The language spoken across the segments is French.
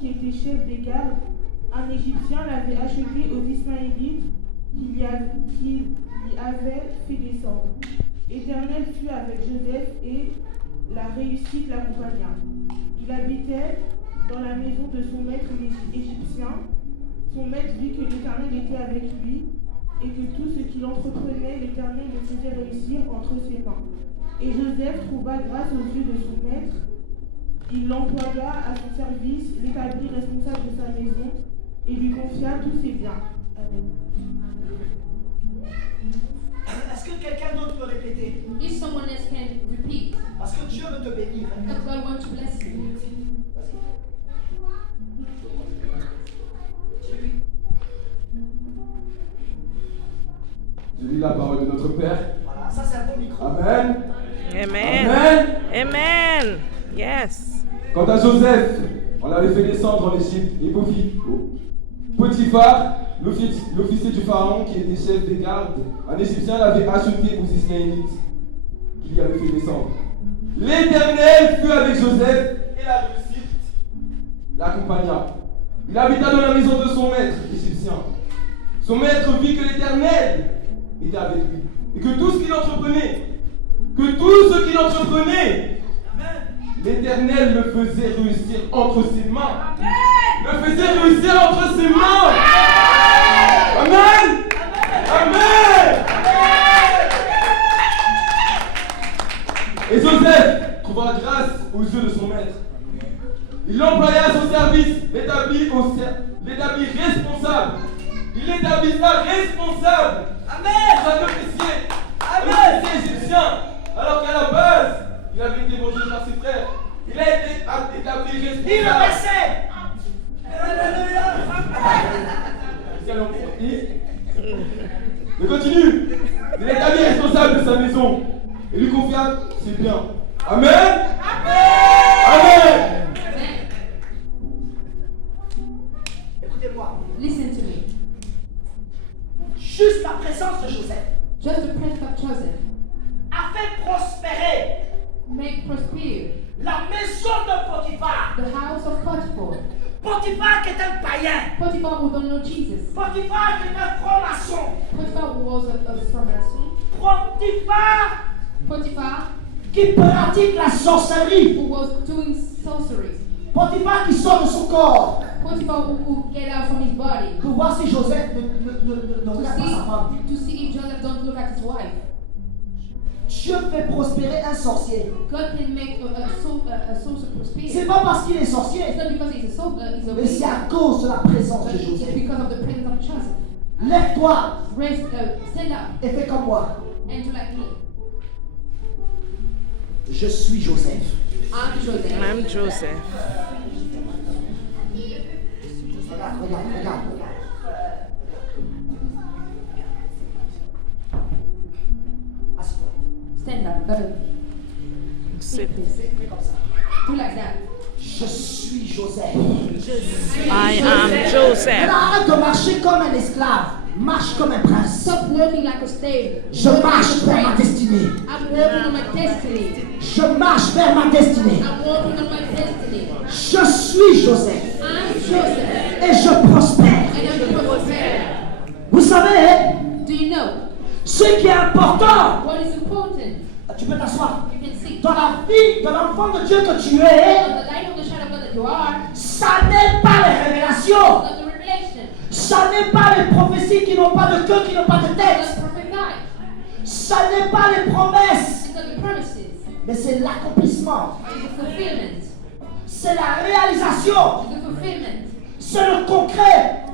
qui était chef des gardes, un Égyptien l'avait acheté aux Ismaélites qui y avaient fait descendre. L'Éternel fut avec Joseph et la réussite l'accompagna. Il habitait dans la maison de son maître égyptien. Son maître vit que l'Éternel était avec lui et que tout ce qu'il entreprenait, l'Éternel le faisait réussir entre ses mains. Et Joseph trouva grâce aux yeux de son maître. Il l'employa à son service, l'établit responsable de sa maison et lui confia tous ses biens. Amen. Est-ce que quelqu'un d'autre peut répéter? If someone else can repeat, Parce que Dieu veut te bénir. because God wants to bless you. Je lis la parole de notre Père. Voilà, ça c'est un bon micro. Amen. Amen. Amen. Amen. Yes. Quant à Joseph, on l'avait fait descendre en Égypte. Et Potiphar, l'officier du Pharaon qui était chef des gardes, un Égyptien l'avait acheté aux Ismaélites qui l'y avait fait descendre. L'Éternel fut avec Joseph et la réussite l'accompagna. Il habita dans la maison de son maître égyptien. Son maître vit que l'Éternel était avec lui et que tout ce qu'il entreprenait, l'Éternel le faisait réussir entre ses mains. Amen. Amen. Et Joseph trouva grâce aux yeux de son maître. Il l'employa à son service, l'établit responsable. Il l'établissa responsable. Amen. Un officier égyptien, alors qu'à la base, il avait été mangé par ses frères. Il a été établi responsable. Dis le verset. Alléluia. Mais continue. Il est établi responsable de sa maison et lui confia ses biens. Amen. Amen. Écoutez-moi. Listen to me. Juste la présence de Joseph Just the presence of Joseph a fait prospérer make prosper la maison de Potiphar. the house of Potiphar. Potiphar qui est un païen. Potiphar who don't know Jesus. Potiphar qui est un franc-maçon. Potiphar who was a Pharisee. Potiphar Qui pratique la sorcellerie. who was doing sorcery. Potiphar qui sort de son corps Potiphar who get out from his body pour voir si Joseph ne regarde pas sa femme. to see if Joseph don't look at his wife. Dieu fait prospérer un sorcier. God can make a sorcerer prosper. C'est pas parce qu'il est sorcier, It's not because he's a mais c'est à cause de la présence but de it's Joseph. because of the presence of Joseph. Lève-toi Stand up et fais comme moi. and do like me. Je suis Joseph. I'm Joseph. I'm Joseph. Regarde. Assieds-toi. Stand up. Sit. Fais comme ça. Do like that. Je suis Joseph. I am Joseph. Alors arrête de marcher comme un esclave. Marche comme un prince. Stop walking like a slave. Je marche vers ma destinée. I'm walking on my destiny. Je marche vers ma destinée. I'm walking on my destiny. Je suis Joseph. I'm Joseph. Et je prospère. And I'm prosper. Vous savez, Do you know ce qui est important, what is important? tu peux t'asseoir, You can see. dans la vie de l'enfant de Dieu que tu es, On the light of the child of God that you are, ça n'est pas les révélations, not the revelation, ça n'est pas les prophéties qui n'ont pas de queue, qui n'ont pas de not tête, the prophet God, ça n'est pas les promesses, it's not the promises, mais c'est l'accomplissement, it's the fulfillment, c'est la réalisation, it's the fulfillment, c'est le concret.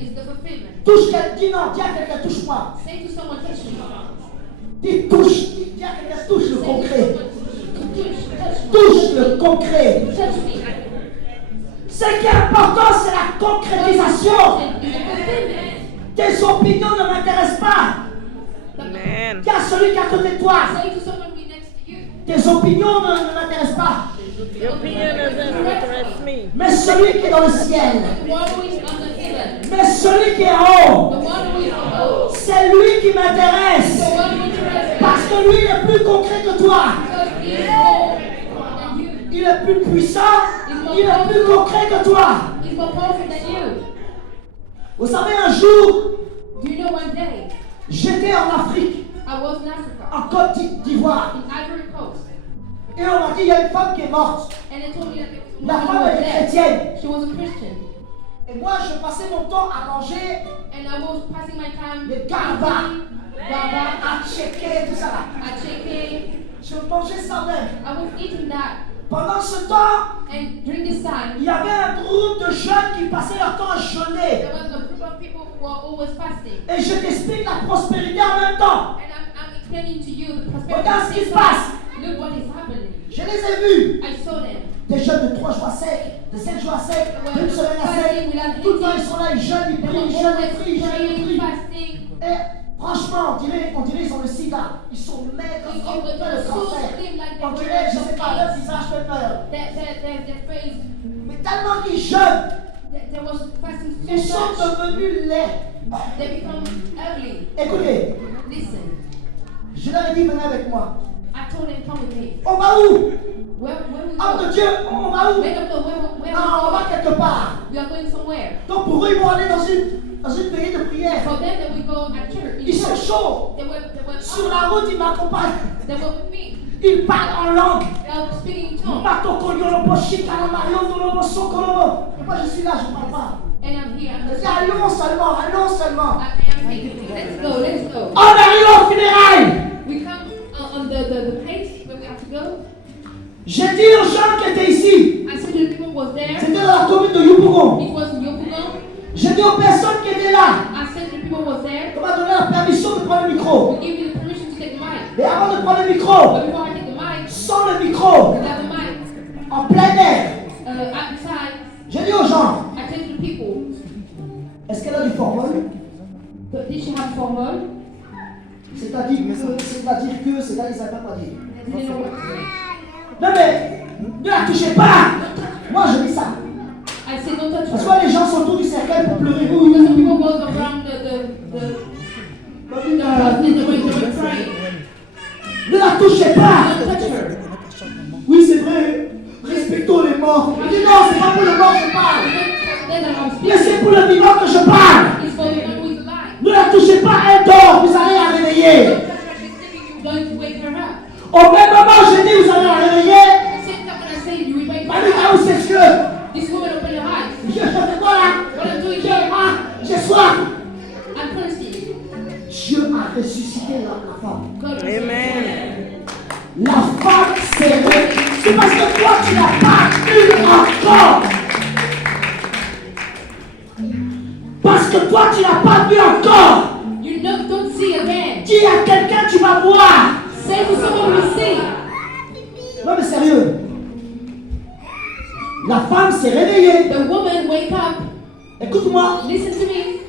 it's the fulfillment. Touche quelqu'un, dis non, dis à quelqu'un, touche-moi. Say to someone, touch me. Dis touche, dis à quelqu'un, touche le Say to concret. someone, touch me. Touche le concret. Touch me. Ce qui est important, c'est la concrétisation. It's the fulfillment. Tes opinions ne m'intéressent pas. Amen. Il y a celui qui est à côté de toi. Say to someone be next to you. Tes opinions ne m'intéressent pas. Your opinion doesn't interest me. Mais celui qui est dans le ciel, The one who is on the heaven, mais celui qui est en haut, the one who is below, c'est lui qui m'intéresse. the one who is Parce que lui, il est plus concret que toi. because he is more than you, Il est plus puissant. is Il est plus concret que toi. He's more powerful than you. Vous savez, un jour, Do you know one day j'étais en Afrique, I was in Africa, en Côte d'Ivoire. in Ivory Coast, Et on m'a dit, il y a une femme qui est morte. and they told me that the La woman femme, was elle est dead. chrétienne. She was a Christian, Et moi, je passais mon temps à manger and I was passing my time des garbas, Baba, à checker, tout ça là. at JK. Je mangeais ça même. I was eating that, Pendant ce temps, and during this time, il y avait un groupe de jeunes qui passaient leur temps à jeûner. there was a group of people who were always fasting. Et je t'explique la prospérité en même temps. And I'm explaining to you the prosperity. Regarde ce qui se passe. Look what is happening. Je les ai vus. I saw them. Des jeunes de 3 jours à sec, de 7 jours à sec, d'une semaine à sec. Tout le temps ils sont là, ils jeûnent, ils They prient, were ils jeûnent, always ils prient, ils jeûnent, ils praying, prient. fasting. Et franchement, on dirait ils ont le sida. Ils sont maigres, They comme were le so cancer. slim, like On they dirait, were je sais pas, leur so visage fait peur. their face. Mais tellement qu'ils jeûnent, There was fasting ils so sont much. devenus laids. They become ugly. Écoutez, Listen, je leur ai dit, venez avec moi. I told them, come with me. On va où? Where we Homme go? de Dieu, on va où? They don't know where Non, on va we quelque part. go. We are going somewhere. Donc pour eux, ils vont aller dans une veillée de prière. For them, that we go at church. Ils sont chauds. They were Sur la route, ils m'accompagnent. They were with me. Ils parlent en langue. They were speaking in tongues. Et moi, je suis là, je ne parle pas. And I'm here. Je dis, allons seulement, allons seulement. I am here. Let's go. Let's go. On arrive au funérailles. We come on the place where we have to go. J'ai dit aux gens qui étaient ici, I said to the people who was there. c'était dans la commune de Yopougon. It was in Yopougon. J'ai dit aux personnes qui étaient là, I said to the people who was there. on m'a donné la permission de prendre le micro. We give you the permission to take the mic. Et avant de prendre le micro, But before I take the mic, sans le micro, we got the mic. en plein air, Outside, j'ai dit aux gens, I said to the people, est-ce qu'elle a du formol? did she have formal? C'est-à-dire que, ils ne savent pas quoi dire. They didn't know what to say. Non mais, ne la touchez pas. Moi je dis ça. I said, don't touch Parce her. que les gens sont autour du cercueil pour pleurer. Because the people was around the they were crying. Ne la touchez pas. Don't touch her. Oui c'est vrai, respectons les morts. Je dis non, c'est pas pour le mort que je parle. Then I'm Mais speaking. c'est pour le vivant que je parle. It's for the one who is alive. Ne la touchez pas, elle dort, vous allez la réveiller. Don't touch her. She's sleeping. You're going to wake her up. Au même moment, je dis, vous allez la réveiller. At the same time when I say you will wake Manu, her là où up. c'est que This woman open her eyes. je fais quoi là? What I'm doing J'ai here, faim, j'ai soif. I'm thirsty. Dieu a ressuscité la femme. God is Amen. La femme s'est réveillée. C'est parce que toi, tu n'as pas vu encore. Parce que toi, tu n'as pas vu encore. You don't see again. Dis à quelqu'un, tu vas voir. Say to someone we see. Non mais sérieux. La femme s'est réveillée. The woman wake up. Écoute-moi. Listen to me.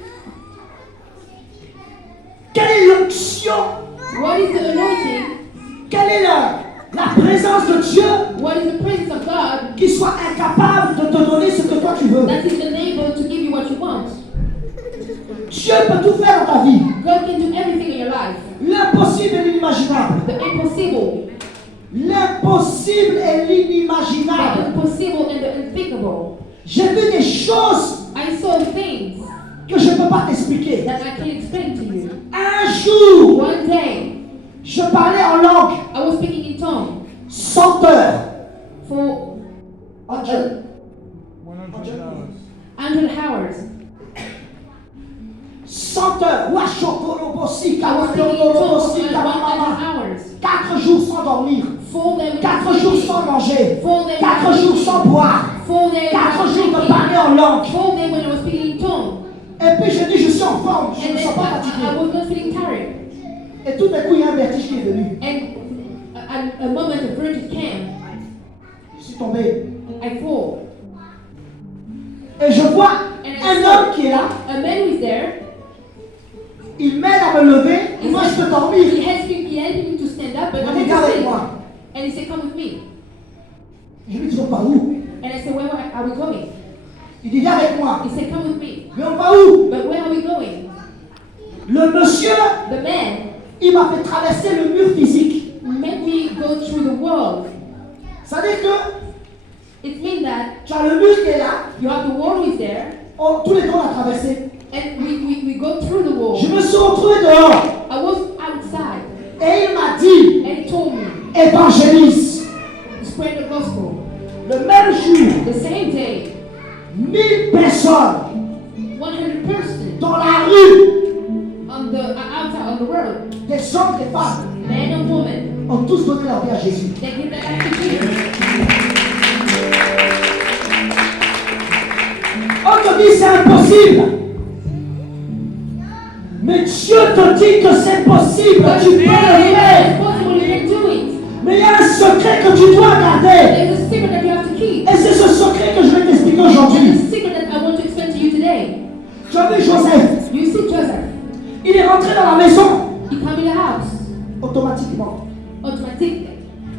Quelle est l'onction? What is the anointing? Quelle est la présence de Dieu What is the presence of God qui soit incapable de te donner ce que toi tu veux? that is unable to give you what you want? Dieu peut tout faire dans ta vie. God can do everything in your life. L'impossible et l'inimaginable. The impossible, L'impossible et the l'inimaginable. impossible and the unthinkable. J'ai vu des choses I saw things que je ne peux pas t'expliquer. that I can explain to you. Un jour, One day, je parlais en langue. I was speaking in tongue 100 heures. for 100. 100 hours. 100 heures. Wachokolobosi, I was speaking in tongue kawakololobosi, for 100 kawamama. hours. 4 jours sans dormir. 4 days 4 jours sans manger. 4 days 4 jours sans boire. 4 days 4 jours de without parler en langue. 4 days when I was speaking in tongue. Et puis je dis, je suis en forme, je And ne me then sens pas I fatigué. was not feeling tired. Et tout d'un coup, il y a un vertige qui est venu. And a moment of vertige came. Je suis tombé. I fall. Et je vois un homme qui est là. A man who is there. Il m'aide à me lever. Et moi, je peux dormir. He helped me to stand up, but Il I me dit, want viens to avec sit. moi. And he said, come with me. Je lui dis, on va où? And I said, where are we going? Il dit, viens avec moi. He said, come with me. Mais on va où? But where are we going? Le monsieur, The man il m'a fait traverser le mur physique. made me go through the wall. C'est-à-dire que It means that Tu as le mur qui est là. you have the wall is there, Tous les deux on l'a traversé. and we go through the wall. Je me suis retrouvé dehors. I was outside, Et il m'a dit, and he told me évangéliste. to spread the gospel. Le même jour, The same day, 1000 personnes 100 persons dans la rue, on the outside on the road, des hommes, des femmes, man and woman, ont tous donné leur vie à Jésus. they give their life to Jesus. On te dit c'est impossible. Mais Dieu te dit que c'est possible. Tu peux le faire. It's possible, you can do it. Mais il y a un secret que tu dois garder. There's a secret that you have to keep. Et c'est ce secret que je vais t'expliquer And aujourd'hui. the secret that I want to explain to you today. Tu as vu Joseph. You see Joseph, Il est rentré dans la maison. he come in the house, Automatiquement, automatically.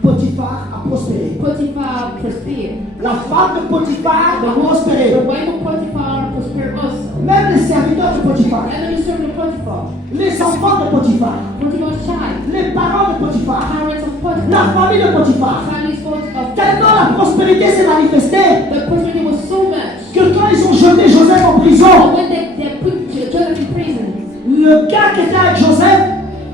Potiphar a prospéré. Potiphar prospered. La femme de Potiphar a The prospéré. wife of Potiphar prospered also. Même les serviteurs de Potiphar. And the servant of Potiphar, Les enfants de Potiphar. Potiphar's child, Les parents de Potiphar. parents of La Potiphar, famille de Potiphar. families of Tellement la prospérité s'est manifestée the prosperity was so much. que quand ils ont jeté Joseph en So prison, when they put Joseph in prison, le gars qui était avec Joseph,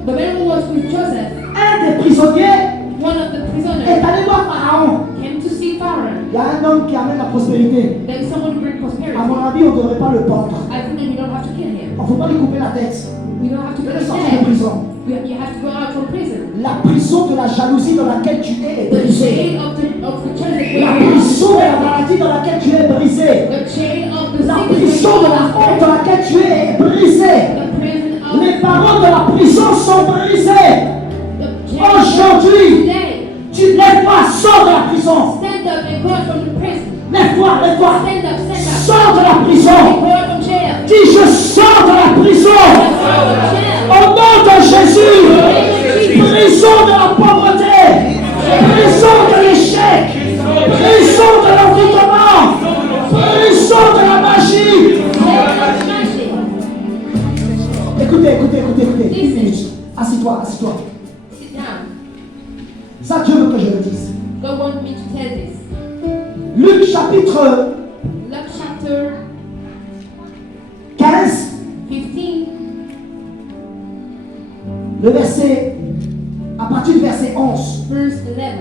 the man who was with Joseph, un des prisonniers, one of the est prisoners, allé voir Pharaon. came to see Pharaoh. Il y a un homme qui amène la prospérité. Then someone bring prosperity. À mon avis, on ne devrait pas le pendre. I think that we don't have to kill him. Il ne faut pas lui couper la tête. We don't have to Il kill est him. sorti de prison. You have to go out from prison. La prison de la jalousie dans laquelle tu es est The brisée. chain of the church La prison de la maladie dans laquelle tu es brisée. the chain of the La sickness prison de la honte dans laquelle tu es est brisée. the prison of Les paroles de la prison sont brisées. the chain Aujourd'hui, today. tu lèves-toi, sors de la prison. Stand up and go out from the prison. Lève-toi, lève-toi. Stand up, stand up. Sors de la And prison. go out from jail. Dis, je sors de la prison. Go out from jail. Au nom de Jésus. Prison de la pauvreté. Prison de l'échec. Prison de l'envoûtement. Prison de la magie. Magic. Écoutez, écoutez, écoutez, écoutez. Listen. Assis-toi, assis-toi. Sit down. Ça, Dieu veut que je le dise. God wants me to tell this. Luc chapitre Luke chapter 15, 15, le verset, à partir du verset 11. verse 11.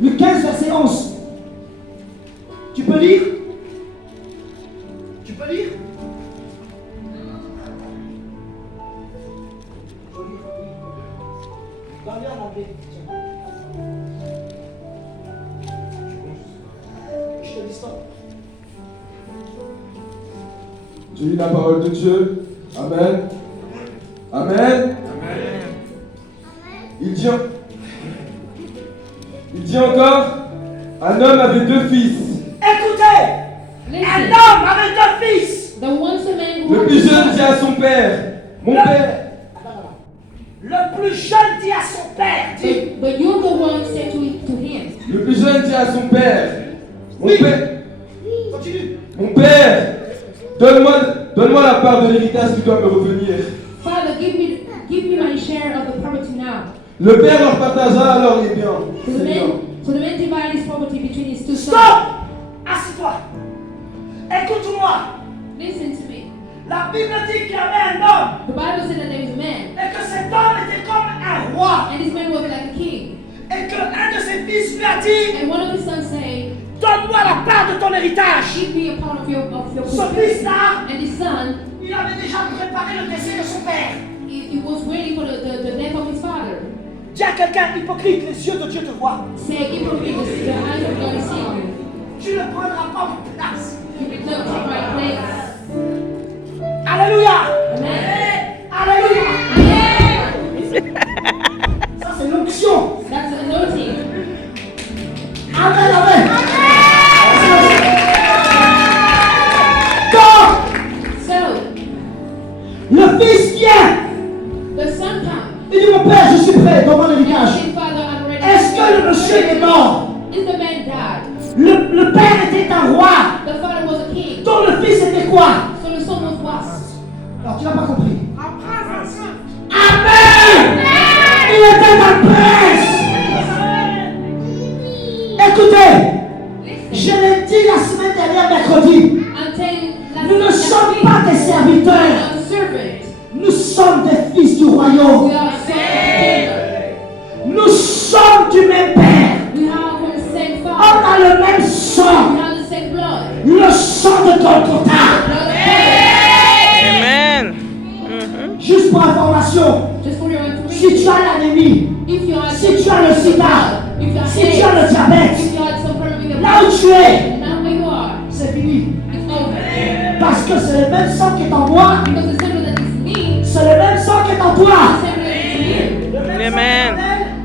Luc 15, verset 11. Tu peux lire? Tu peux lire? Donne-le en anglais. Tiens. Je te dis stop. Je lis la parole de Dieu. Amen. Amen. Il dit encore, un homme avait 2 fils. Écoutez, un Listen. homme avait 2 fils. The one man who Le plus jeune dit à son père, mon père, Le plus jeune dit à son père, dit, the younger one said to him, le plus jeune dit à son père, mon Oui. père, continue. mon père, donne-moi la part de l'héritage qui doit me revenir. Father, give me my share of the property now. Le père leur partagea alors les biens. C'est bien. So the man divided his property between his two sons. Stop! Assis-toi. Écoute-moi. Listen to me. La Bible dit qu'il y avait un homme The Bible said that there is a man, et que cet homme était comme un roi and this man was like a king. et que un de ses fils lui a dit, And one of his sons said, donne-moi la part de ton héritage. give me a part of your Ce property. fils-là, And his son, il avait déjà préparé le décès de son père. he was waiting for the death of his father. Dis à quelqu'un, hypocrite, les yeux de Dieu te voient. Say, hypocrite, the eyes of God is seeing you. Tu ne prendras pas ma place. You did not take my place. Alléluia. Amen. Alléluia. Amen. Ça c'est l'onction. That's anointing. Amen, amen. Donc, So, le fils vient. the son comes. monsieur est mort. Is the man died? Le père était un roi, The father was a king. dont le fils était quoi? So the son was what? Alors tu n'as pas compris. Amen. Il était un prince. Écoutez, je l'ai dit la semaine dernière, mercredi. I'm telling you, Nous ne sommes pas des serviteurs. I'm a servant. Nous sommes des fils du royaume. We are sons of the Nous sommes du même Père. We have from the same On father. a le même sang. We have the same blood. Le sang de Golgotha. Blood of Christ. Amen. Juste pour information, Just for your si information, tu as l'anémie, if you are si tu as le sida, if you are si tu as le AIDS, diabète, if you had some problem with your là où tu es, now where you are, c'est fini. it's over. Parce que c'est le même sang qui est en moi, Because the same that is me, c'est le même sang qui est en toi. the same that is you, Amen.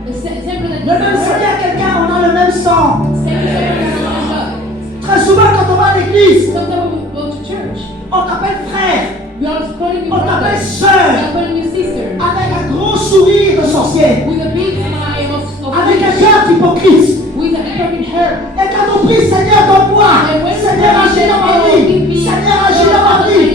the same that Le même sang, il y a quelqu'un, on a le même sang. same that is blood. Très souvent, quand on va à l'église, Sometimes we go to church, on t'appelle frère, we are calling you on t'appelle brother, we sœur, are calling you sister, avec un gros sourire de sorcier, with a big smile of avec un wish, cœur hypocrite. with a perfect heart. Et quand on prie, Seigneur, donne-moi, Seigneur, agis dans ma vie, Seigneur, agis dans ma vie.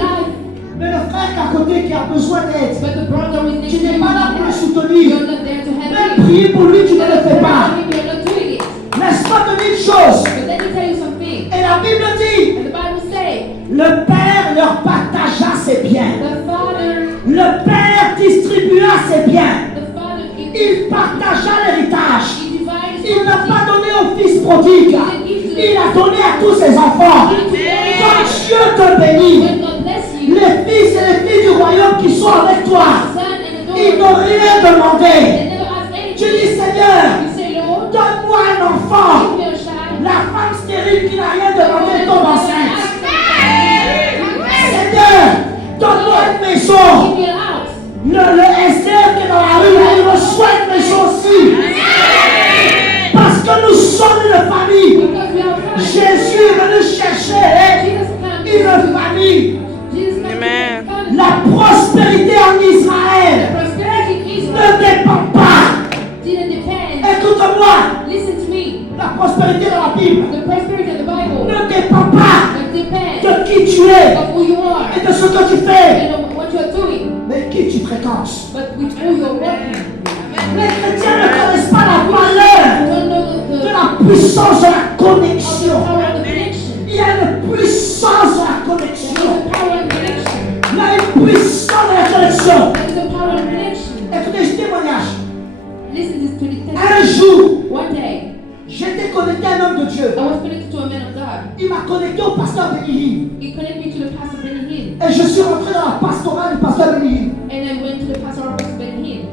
Mais le frère qui est à côté qui a besoin d'aide, But the brother was next tu to you, n'es pas là pour le you're soutenir. not there to help Même him. prier pour lui, tu ne le fais pas. You're not doing it. Laisse-moi te dire une chose. But let me tell you something. Et la Bible dit, And the Bible says, le Père leur partagea ses biens. the father distribua ses biens. The Father Il partagea l'héritage. he divided Il n'a his pas donné au fils prodigue. Il a donné à tous ses enfants. Quand Dieu te bénit, When God bless you, les fils et les filles du royaume qui sont avec toi, son and the ils daughter, n'ont rien demandé. they never ask Tu anything. dis, Seigneur, You say, Lord, donne-moi un enfant. give me a child. La femme stérile qui n'a rien demandé tombe enceinte. Give Seigneur, donne-moi une maison. me a house. Le SDF qui est dans la rue, là, il reçoit une maison aussi. Parce que nous sommes une famille. Because we are friends. Jésus est venu chercher Jesus came. une famille. Jesus came. Amen. La prospérité en The Israël prosperity in ne Israel dépend pas. didn't depend. Écoute-moi, Listen to me. la prospérité dans la Bible The prosperity of the Bible ne dépend pas that depends de qui tu es of who you are et de ce que tu fais, and of what you are doing, mais qui tu fréquentes. but with who you are working. Les chrétiens ne connaissent pas la valeur Don't know de the la puissance de la of the connexion. power of the connection. Il y a une puissance de la There is connexion. a power in connection. Il y a une puissance de la connexion. There is a power in connection. Écoutez, je témoignage. Listen to this Un testimony. jour, One day, j'étais connecté à un homme de Dieu. I was connected to a man of God. Il m'a connecté au pasteur Benny He connected me to the pastor Benny Hinn, et je suis rentré dans la pastorale du pasteur Benny. and I went to the pastor of Benny Hinn.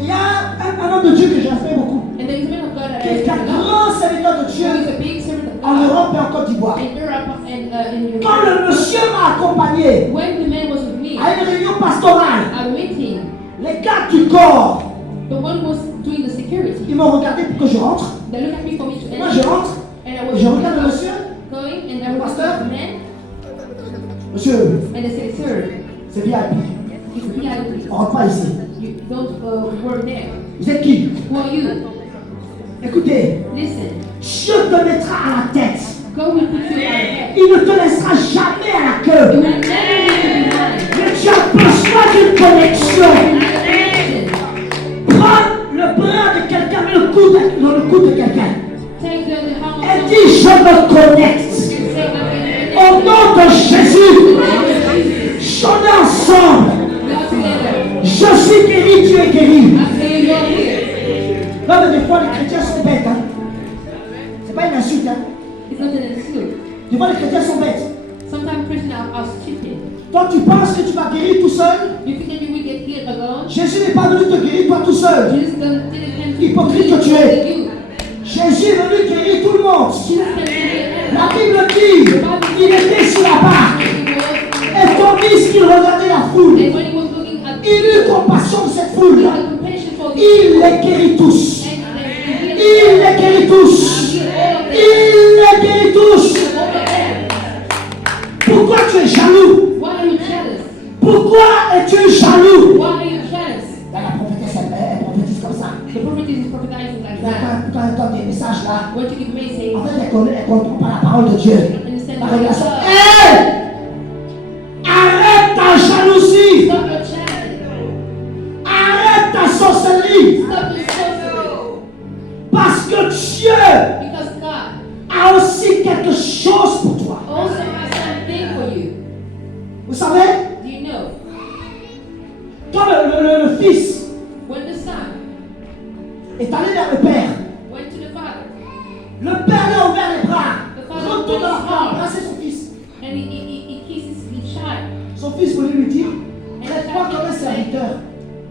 Il y a un homme de Dieu que j'ai fait beaucoup, And there is a man of God that qui I est un love. grand serviteur de Who Dieu is a big servant of en God Europe et en Côte d'Ivoire. in Europe and in Quand Europe. le monsieur m'a accompagné When the man was with me à une réunion pastorale, at a meeting, les gardes du corps, the one was doing the security. ils m'ont regardé pour que je rentre. They looked at me for me to Moi, je enter, rentre, and I et was je regarde le monsieur. going, and I was Pastor? the man, Monsieur, and they said, "Sir, c'est VIP. it's VIP. On rentre pas ici. You don't work there. Vous êtes qui? Who are you? Écoutez, Listen, Dieu te mettra à la tête. God will put you on ahead. Il ne te laissera jamais à la It queue. will never leave you behind." Mais tu as besoin d'une connexion. Connection. Prends le bras de quelqu'un, mets le coude dans le cou de quelqu'un. Take the hand Et of dis, je me connecte. and say, Au nom de Jésus, j'en ai ensemble. "We are together." Je suis guéri, tu es guéri. I say you are here. Là, mais des fois, les chrétiens sont bêtes. Hein. C'est pas une insulte. Hein. It's not an excuse. Des fois, les chrétiens sont bêtes. Sometimes Christians are stupid. Toi, tu penses que tu vas guérir tout seul. You think that you will get healed alone? Jésus n'est pas venu te guérir toi tout seul. Jesus didn't come to Hypocrite que tu es. you. Jésus est venu guérir tout le monde. Jesus came to heal La Bible dit, il était sur la barque. Et tandis qu'il regardait la foule, and when he was looking at il eut compassion de cette foule. he had compassion for the Il les guérit tous. and he Il healed les guérit tous. Il les guérit tous. all of them. Pourquoi tu es jaloux? Why are you jealous? Pourquoi es-tu jaloux? Why are you jealous? La prophétesse, elle prophétise comme ça. The prophet is prophesying like that. Quand quand elle donne des messages là, When you give message, en fait, elle comprend pas la parole de Dieu. understand La révélation. God. Hey! Arrête ta jalousie! Stop your chatting. Arrête ta sorcellerie! Stop your sorcery. Parce que Dieu Because God a aussi quelque chose pour toi. also has something for you. Vous savez, Do you know? quand le fils When the son est allé vers le père, went to the father, le père lui a ouvert les bras, retourne dans la femme, embrasser son fils. and he kisses his child, Son fils voulait lui dire, traite-moi comme un serviteur.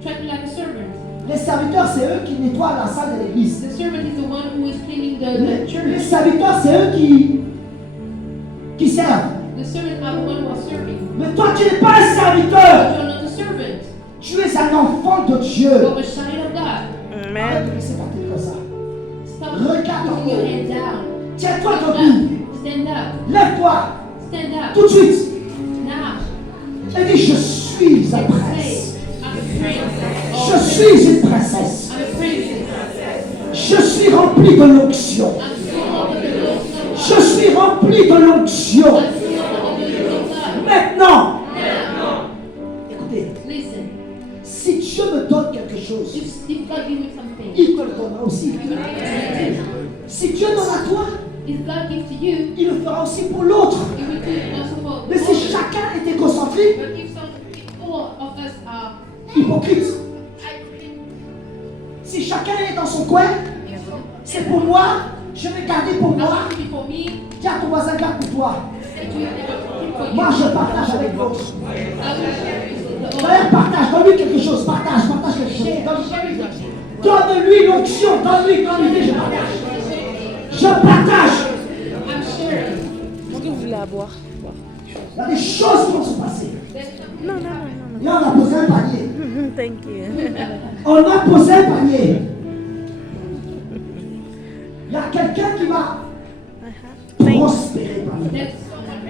treat me like a servant. Les serviteurs, c'est eux qui nettoient la salle de l'église. The servant is the one who is cleaning the Les church. serviteurs, c'est eux qui servent. The servant are the one who are serving. Mais toi, tu n'es pas un serviteur. But you're not a servant. Tu es un enfant de Dieu. You're a child of God. Arrête Amen. de laisser ta tête comme ça. Stop Regarde en putting your haut. head down. Tiens-toi Stand debout. up. Stand up. Lève-toi. Stand up. Tout de suite. Now. Et dis, je suis un Say, prince. I'm a prince. Je suis une princesse. I'm a princess. Je suis rempli de l'onction. I'm full of the glory of God. Je suis rempli de l'onction. I'm full of the glory of God. Maintenant, Now, écoutez, listen. si Dieu me donne quelque chose, If God give me something, il te le donnera aussi. He will give it to you. Si Dieu donne à toi, If God gives to you, il le fera aussi pour l'autre. He will do it also for Mais si others. chacun est égocentrique, But if all of us are hypocrite, si chacun est dans son coin, c'est pour moi, je vais garder pour moi. I want for me, Tiens, ton voisin garde pour toi. say to you, for you. Moi, je partage avec l'autre. I will share it with the D'ailleurs, partage, donne-lui quelque chose, partage quelque chose. Donne-lui l'onction, donne-lui je partage. Je partage. I'm sharing. Est-ce que vous voulez avoir? Il y a des choses qui vont se passer. Non, non, non, Là, on a posé un panier. non. Thank you. On a posé un panier. Il y a quelqu'un qui va prospérer parmi nous. There's someone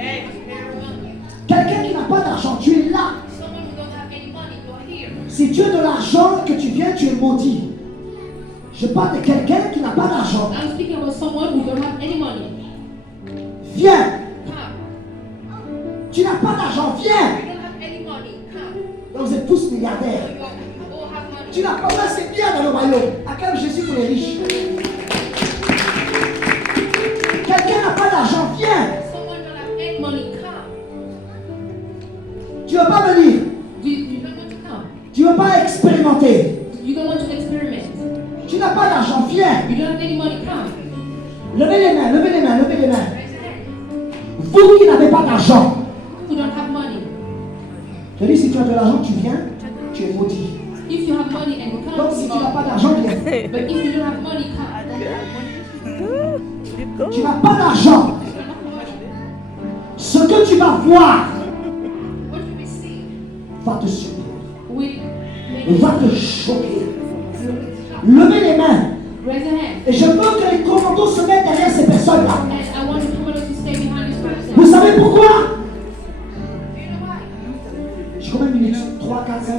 Quelqu'un qui n'a pas d'argent, tu es là. who don't have any money, you are here. Si Dieu de l'argent que tu viens, tu es maudit. Je parle de quelqu'un qui n'a pas d'argent. I'm speaking about someone who don't have any money. Viens. Come. Tu n'as pas d'argent, viens. You don't have any money. Come. Donc vous êtes tous milliardaires. You all have money. Tu n'as pas besoin, c'est bien dans le royaume. Acclame Jésus pour les riches. Quelqu'un n'a pas d'argent, viens. Someone don't have any money. Come. Tu ne veux pas venir. You don't want to come. Tu ne veux pas expérimenter. You don't want to experiment. Tu n'as pas d'argent, viens. You don't have any money. Come. Levez les mains, levez les mains, levez les mains. Raise your hand. Vous qui n'avez pas d'argent. Who don't have money. Je dis, si tu as de l'argent, tu viens, tu es maudit. If you have money and you come, Donc si tu n'as pas d'argent, viens. but if you don't have money, come. You go. Tu n'as pas d'argent. Ce que tu vas voir What you receive va te surprendre, will make va te choquer. Levez les mains. raise your hand. Et je veux que les commandos se mettent derrière ces personnes-là. And I want the people to stay behind this person. Vous savez pourquoi? Do you know why? J'ai combien de minutes? 3, 4, 5.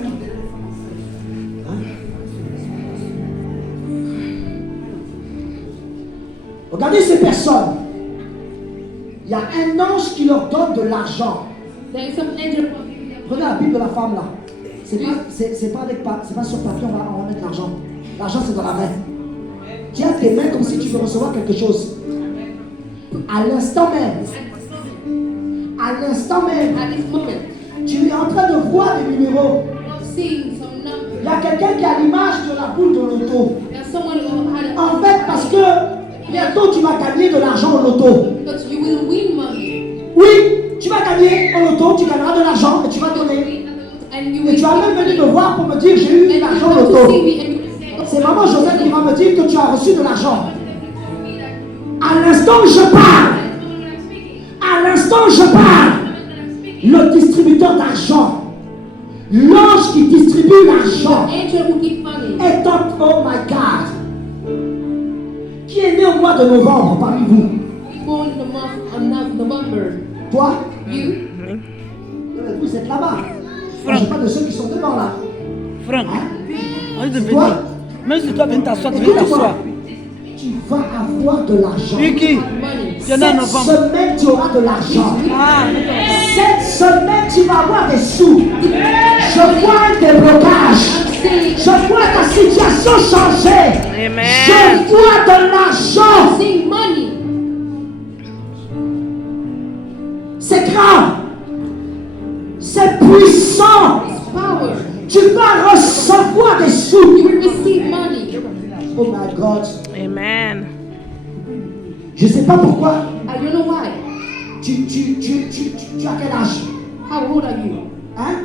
Regardez ces personnes. Il y a un ange qui leur donne de l'argent. There is some angel. Prenez la Bible de la femme là. C'est pas sur papier, on va mettre l'argent. L'argent c'est dans la main. Tiens tes mains comme si tu veux recevoir quelque chose. À l'instant même, At this moment, tu es en train de voir des numéros. I'm seeing some Il numbers. y a quelqu'un qui a l'image de la boule de l'auto. There's someone who had a. En fait, parce que bientôt tu vas gagner de l'argent au loto. But you will win money. Oui, tu vas gagner au loto, tu gagneras de l'argent et tu vas donner. And you Et will. tu vas même venir me voir pour me dire j'ai eu de And you l'argent au come to loto. see me and you will say, oh, C'est maman Joseph qui va me dire que tu as reçu de l'argent. told me that À l'instant où je parle, à l'instant où je parle, le distributeur d'argent, l'ange qui distribue l'argent, angel who give money. est en oh my God. Qui est né au mois de novembre parmi vous? We born in the month of November. Toi? You? Vous êtes là-bas. Moi, je parle de ceux qui sont devant là. Franck, Hein? on est de Toi? venir. Même si tu dois venir t'asseoir, tu viens Écoute-moi. t'asseoir. tu vas avoir de l'argent. Vicky. Money. Cette semaine, tu auras de l'argent. Ah, Cette semaine, tu vas avoir des sous. Je vois un déblocage. Je vois ta situation changer. Amen. Je vois de l'argent. Seeing money. C'est grave. C'est puissant. It's power. Tu vas recevoir des sous. You will receive money. Oh my God. Amen. Je ne sais pas pourquoi. I don't know why. Tu as quel âge? How old are you? Hein?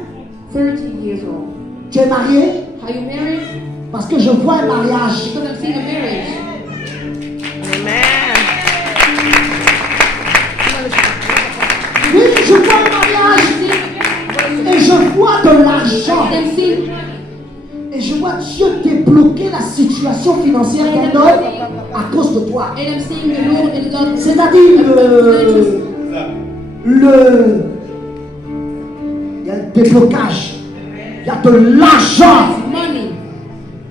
30 years old. Tu es marié? Are you married? Parce que je vois un mariage. Because I'm seeing a marriage. Amen. Oui, je vois un mariage. Et je vois de l'argent. I'm seeing Et je vois Dieu débloquer la situation financière d'un homme à cause de toi. and I'm seeing the Lord and God. C'est-à-dire il y a un déblocage. Il y a de l'argent. Money.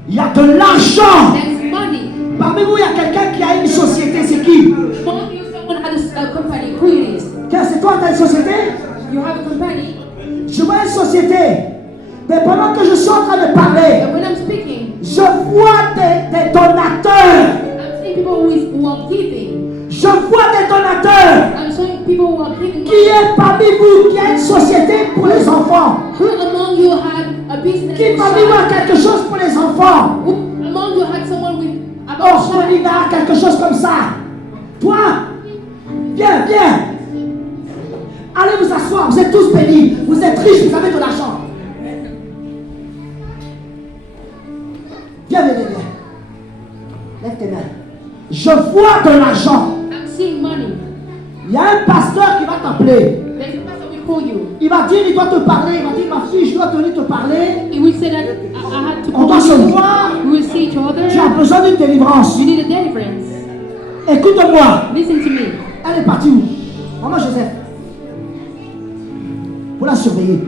Il y a de l'argent. That's money. Parmi vous, il y a quelqu'un qui a une société. C'est qui? Among you, someone has a company. Who it is? Tiens, c'est toi, tu as une société? You have a company. Je vois une société. Mais pendant que je suis en train de parler, And when I'm speaking, je vois des donateurs. I'm seeing people who are giving. Je vois des donateurs. I'm seeing people who are giving. Qui est parmi vous qui a une société pour les enfants? Who among you had a business? Qui parmi vous a quelque chose pour les enfants? Who among you had someone with about child? Orphelinat, quelque chose comme ça. Toi, viens, viens. Allez vous asseoir, vous êtes tous bénis. Vous êtes riches, vous avez de l'argent. Viens, viens, viens, viens. Lève tes mains. Je vois de l'argent. I'm seeing money. Il y a un pasteur qui va t'appeler. There's a pastor will call you. Il va dire, il doit te parler. Il va dire, ma fille, je dois venir te parler. He will say that I had to On call doit se you. voir. We will see each other. Tu as besoin d'une délivrance. You need a deliverance. Écoute-moi. Listen to me. Elle est partie où? Maman Joseph. Faut la surveiller.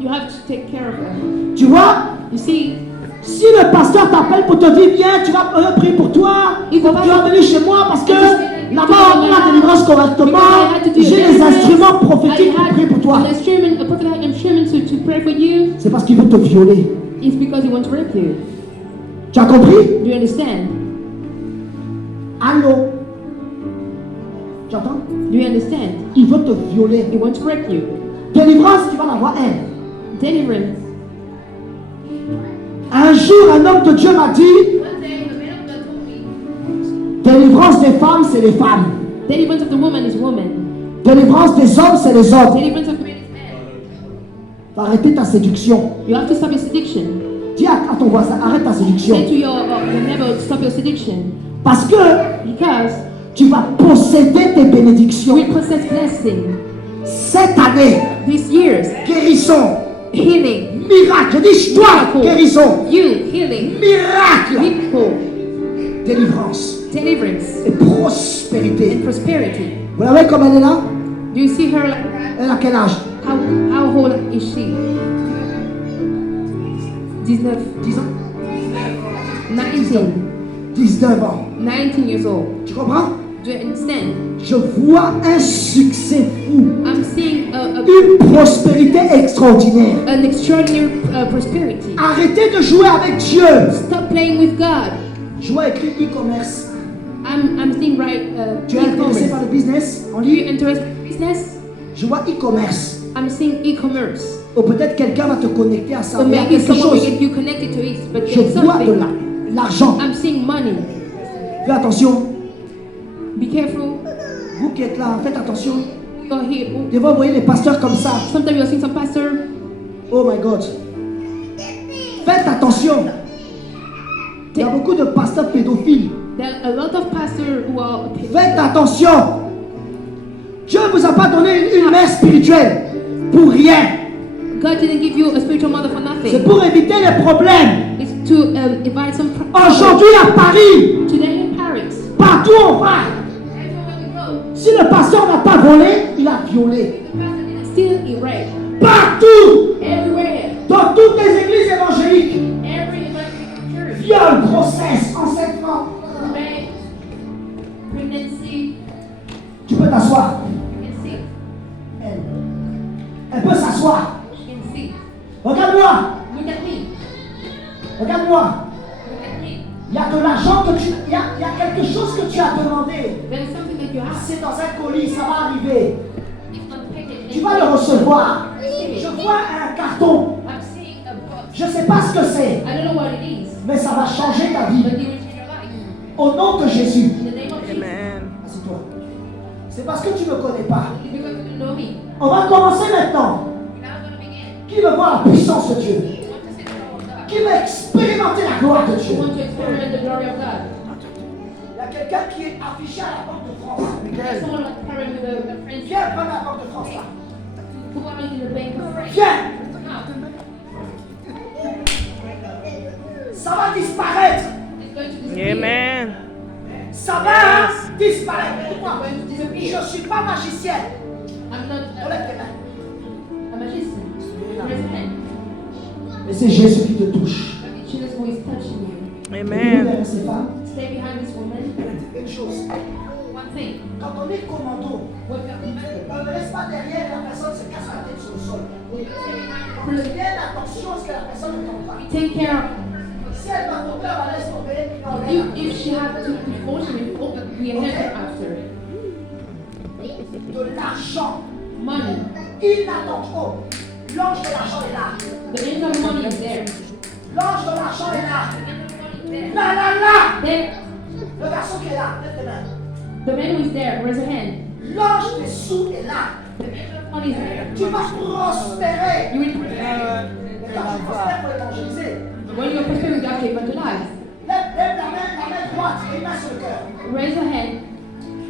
You have to take care of her. Tu vois? You see, Si le pasteur t'appelle pour te dire, viens, tu vas prier pour toi. Tu vas venir chez moi parce que là-bas on a la délivrance correctement. J'ai les instruments prophétiques pour prier pour toi. an instrument, a prophetic instrument to pray for you. C'est parce qu'il veut te violer. It's because he wants to rape you. Tu as compris? Do you understand? Allô? Tu entends? Do you understand? Il veut te violer. He wants to rape you. Délivrance, tu vas l'avoir un. Deliverance. Un jour, un homme de Dieu m'a dit, One day, the man of God told me, délivrance des femmes, c'est les femmes. deliverance of the woman is woman. Délivrance des hommes, c'est les hommes. Deliverance of man is man. Faut arrêter ta séduction. You have to stop your seduction. Dis à ton voisin, arrête ta séduction. Say to your neighbor, stop your seduction. Parce que Because tu vas posséder tes you bénédictions. will possess blessing. Cette année, These years, guérison, healing. miracle. Je dis toi, Miracle. guérison, You, healing. miracle, Miracle. délivrance Deliverance. et prospérité. And prosperity. Vous la voyez comme elle est là? Do you see her like that? Elle a quel âge? How old is she? 19. 10 ans? 19. 19 ans. 19 years old. Tu comprends? Do you understand? Je vois un succès fou. I'm seeing Une prospérité extraordinaire. an extraordinary prosperity. Arrêtez de jouer avec Dieu. Stop playing with God. Je vois écrit e-commerce. I'm seeing right. Tu es intéressé par le business en Do you ligne? interested in business? Je vois e-commerce. I'm seeing e-commerce. Ou peut-être quelqu'un va te connecter à ça. So Il y a maybe quelque someone will chose. get you connected to it, but Je there's vois de something. l'argent. I'm seeing money. Fais attention. Be careful. Vous qui êtes là, faites attention. Go here. Des fois, vous voyez les pasteurs comme ça. Sometimes you're seeing some pastor. Oh my God. Faites attention. Il y a beaucoup de pasteurs pédophiles. There are a lot of pastors who are. Faites attention. Dieu ne vous a pas donné une mère spirituelle pour rien. God didn't give you a spiritual mother for C'est nothing. pour éviter les problèmes. It's to invite some. Aujourd'hui à Paris, Today in Paris. partout on va. Everywhere we go. Si le pasteur n'a pas volé, il a violé. The pastor didn't steal, he raped. Partout, Everywhere. dans toutes les églises évangéliques, Every evangelical church. viol, grossesse, enseignement. Rape, peux t'asseoir. You can sit. Elle peut s'asseoir. She can sit. Regarde-moi. Look at me. Regarde-moi. Look at me. Il y a de l'argent que tu... Il y a quelque chose que tu as demandé. There is something that you have. C'est dans un colis, ça va arriver. It's not packaged. Tu vas le recevoir. Receive Je it. vois un carton. I'm seeing a box. Je ne sais pas ce que c'est, I don't know what it is, mais ça va changer ta vie. but it will change your life. Au nom de Jésus. In the name of Jesus. Amen. Assieds-toi. C'est parce que tu ne me connais pas. It's because you don't know me. On va commencer maintenant. We're now going to begin. Qui veut voir la puissance de Dieu? You want to see the power of God. Qui veut expérimenter la gloire de You Dieu? want to experiment the glory of God. Il y a quelqu'un qui est affiché à la Banque de France. There's someone like carrying with a friend. Viens prendre la Banque de France là. Who are in the bank of friends. Viens. Now, Ça va disparaître. it's going to disappear. Amen. Ça va disparaître. It's Pourquoi? going to Je disappear. ne suis pas magicienne. I'm not Relève tes mains. a magician. Raise your hand. Mais c'est Jésus qui te touche. But it's Jesus who is touching you. Amen. Derrière ces femmes, Stay behind this woman. une chose. One thing. Quand on est commando, What we have to remember. on ne laisse pas derrière la personne se casse la tête sur le sol. We stay behind On fait bien attention à ce que la personne ne tombe pas. We take care of. Si elle va tomber, on la laisse tomber et on l'aide. If she had to before she will fall, we help her after. De l'argent. Money. Il n'attend trop. L'ange de l'argent est là. The angel of money is there. L'ange de l'argent est là. The angel of money is there. Là, là, là. Then Le garçon qui est là, lève tes mains. the man who is there, raise your hand. L'ange des sous est là. The angel of money is there. Tu vas prospérer. You will Mais quand tu prospères pour évangéliser, when you're prospering, you have to evangelize. lève la main droite et une main sur le cœur. Raise your hand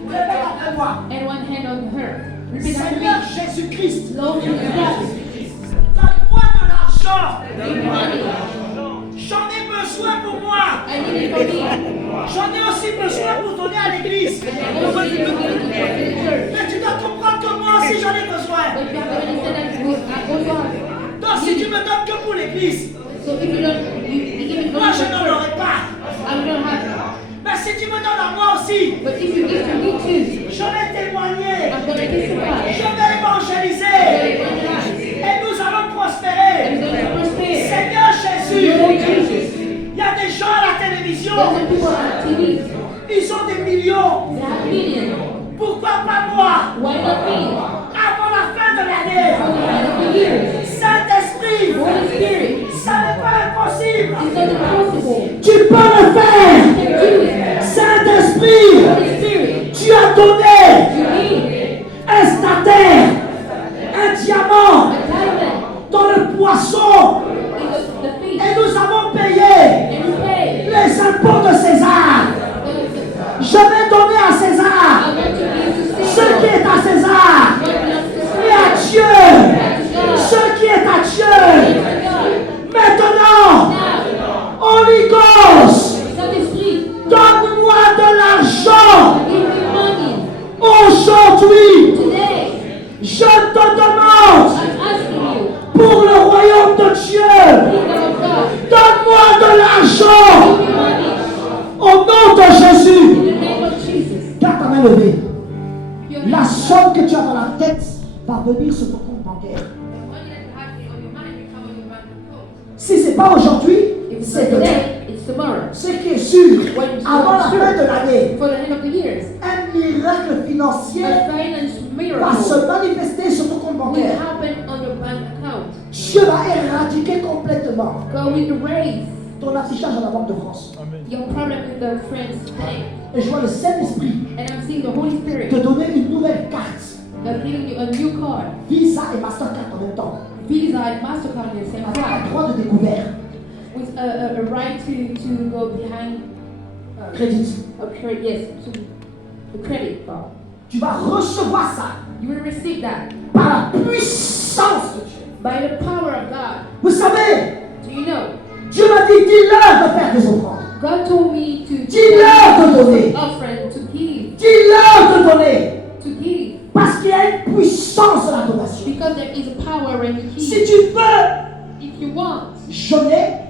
Répète après moi. and one hand on her. Repeat after Seigneur me. Jésus-Christ, Lord Jesus Christ, donne-moi de l'argent. give me money. J'en ai besoin pour moi. I need it for me. J'en ai aussi besoin pour donner à l'église. I also need to give it to the church. Mais tu dois comprendre que moi aussi j'en ai besoin. But you have to understand that I also have. Donc si tu me donnes que pour l'église, So if you don't, you give it for moi the je n'en church, aurai pas. I will not have. Mais si tu me donnes à moi aussi, But if you give to me too, je vais témoigner. I'm going to testify. Je vais évangéliser. Et nous allons I'm prospérer. going to prosper. Seigneur Jésus, Lord Jesus. il y a des gens à la télévision, There's some people on TV. ils ont des millions. They have millions. Pourquoi pas moi? Why not me? Avant la fin de l'année, For the end of the year. Saint-Esprit, Holy Spirit. ça n'est pas impossible. It's not impossible. Tu peux le faire. You can do it. Saint-Esprit, Holy Spirit. tu as donné You need un stataire, un diamant a diamond dans le poisson in the fish. et nous avons payé And you pay. les impôts de César. Je vais donner à César I want to give to ce Caesar qui est à César what belongs to et à Caesar. Dieu ce qui est à Dieu. Maintenant, Holy Ghost, Saint-Esprit, donne-moi de l'argent give me money aujourd'hui. today. Je te demande I'm asking you, pour le royaume de Dieu, kingdom of God, donne-moi de l'argent give me money au nom de Jésus. in the name of Jesus. Garde ta main levée. Your La hand, somme que tu as dans la tête va venir sur ton compte bancaire. the money that you have on your mind will come on your bank account. Si ce n'est pas aujourd'hui, If it's c'est not demain. today, it's tomorrow. Ce qui est sûr, avant la fin de l'année, For the end of the years, un miracle financier a finance va miracle se manifester sur ton compte will bancaire. happen on your bank account. Dieu va éradiquer complètement God will erase ton affichage à la Banque de France. your problem with the friends thing. Et je vois le Saint-Esprit And I'm seeing the Holy Spirit te donner une nouvelle carte. giving you a new card. Visa et Mastercard en même temps. Visa and MasterCard at the same Avec un time. droit de découvert. With a right to go behind Crédit. a credit, yes, to the credit card. Tu vas recevoir ça You will receive that par la puissance de Dieu. by the power of God. Vous savez, Do you know? Dieu m'a dit, dis-leur de faire des offrandes. God told me to Dis-leur de donner. offering, to give, Dis-leur de donner. to give. Parce qu'il y a une puissance dans la donation. Because there is a power when you Si give. tu veux, If you want, je n'ai